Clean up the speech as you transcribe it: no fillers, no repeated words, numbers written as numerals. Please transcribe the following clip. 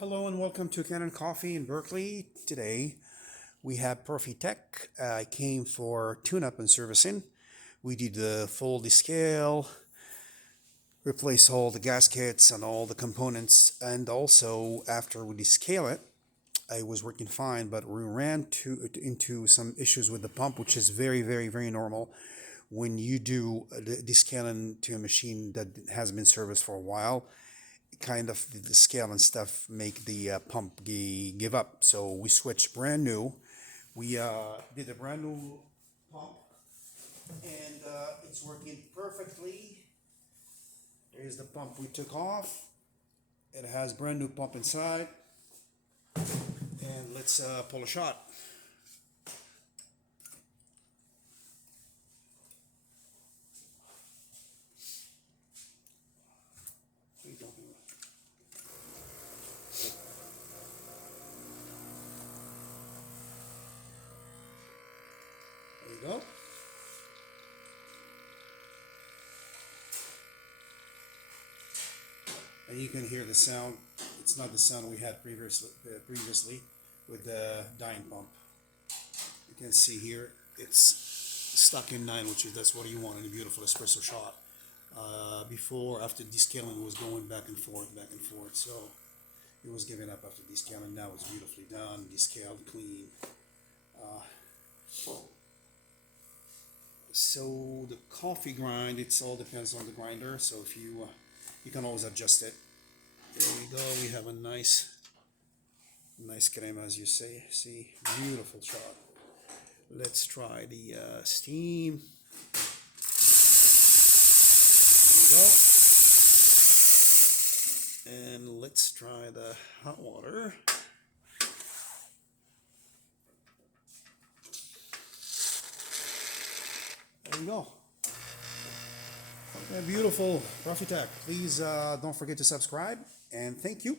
Hello and welcome to Kanen Coffee in Berkeley. Today we have Profitec. I came for tune-up and servicing. We did the full descale, replace all the gaskets and all the components, and also after we descale it, I was working fine, but we ran into some issues with the pump, which is very normal when you do descaling to a machine that has been serviced for a while. Kind of the scale and stuff make the pump give up. So we switched brand new. We did a brand new pump, and it's working perfectly. There's the pump we took off. It has brand new pump inside. And let's pull a shot. There you go. And you can hear the sound. It's not the sound we had previously with the dying pump. You can see here it's stuck in 9, which is that's what you want in a beautiful espresso shot. Before, after descaling, it was going back and forth. So it was giving up after descaling. Now it's beautifully done, descaled, clean. So the coffee grind, it all depends on the grinder. So if you can always adjust it. There we go. We have a nice crema, as you say. See, beautiful shot. Let's try the steam. There we go. And let's try the hot water. There we go. Okay, beautiful Profitec. Please don't forget to subscribe, and thank you.